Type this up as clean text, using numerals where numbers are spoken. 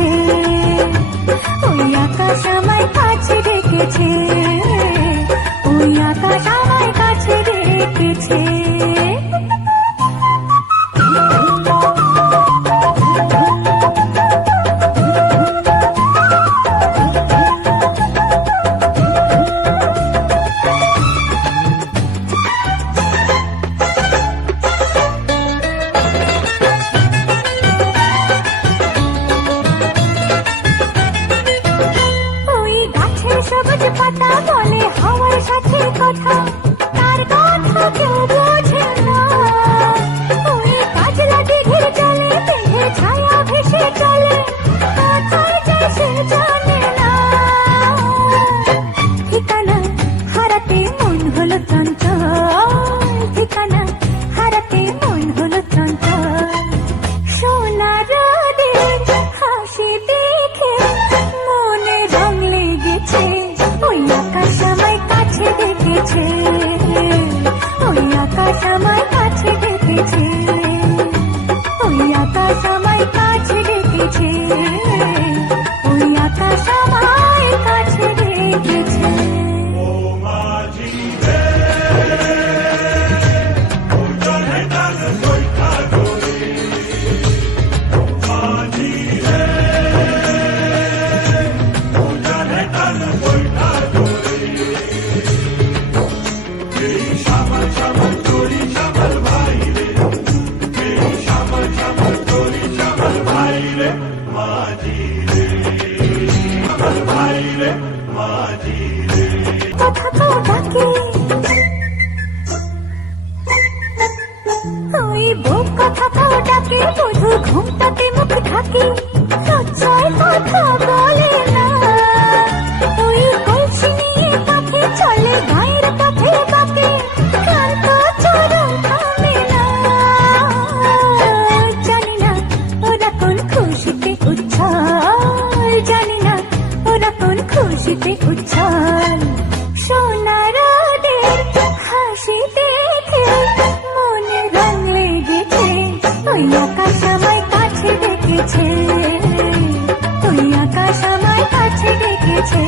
ডেকেছে, ওই আকাশ আমায় কাছে ডেকেছে, ওই আকাশ আমায় কাছে ডেকেছে। সবুজ পাতা বলে হাওয়ার সাথে কথা, তার কথা কেউ বোঝে না। ওই কাজলা দিঘির জলে পেঁধে ছায়া ভেসে চলে, কোথায় যায় সে জানে না। ঠিকানা হারাতে মন হলো চঞ্চল, ঠিকানা হারাতে মন হলো চঞ্চল। সোনা রোদের হাসি দেখে মনে রং লেগেছে, ওই আকাশ আমায় কাছে ডেকেছে, ওই আকাশ আমায় কাছে ডেকেছে, ওই আকাশ আমায় কাছে ডেকেছে, ওই আকাশ আমায় কাছে ডেকেছে। কথা তো ডাকে, ওই বুক কথা তো ডাকে, শুধু ঘুমটাতে মুখ ঢাকে, লজ্জায় কথা বলে না। ওই কলসি নিয়ে কাঁধে চলে গায়ের পথে বাঁকে, ক্লান্ত চরণ থামে না। জানি না ওরা কোন খুশিতে উচ্ছল, জানি না ওরা কোন খুশিতে উচ্ছল। সোনা রোদের হাসি দেখে মনে রং লেগেছে, ওই আকাশ আমায় কাছে ডেকেছে, ওই আকাশ আমায় কাছে ডেকেছে।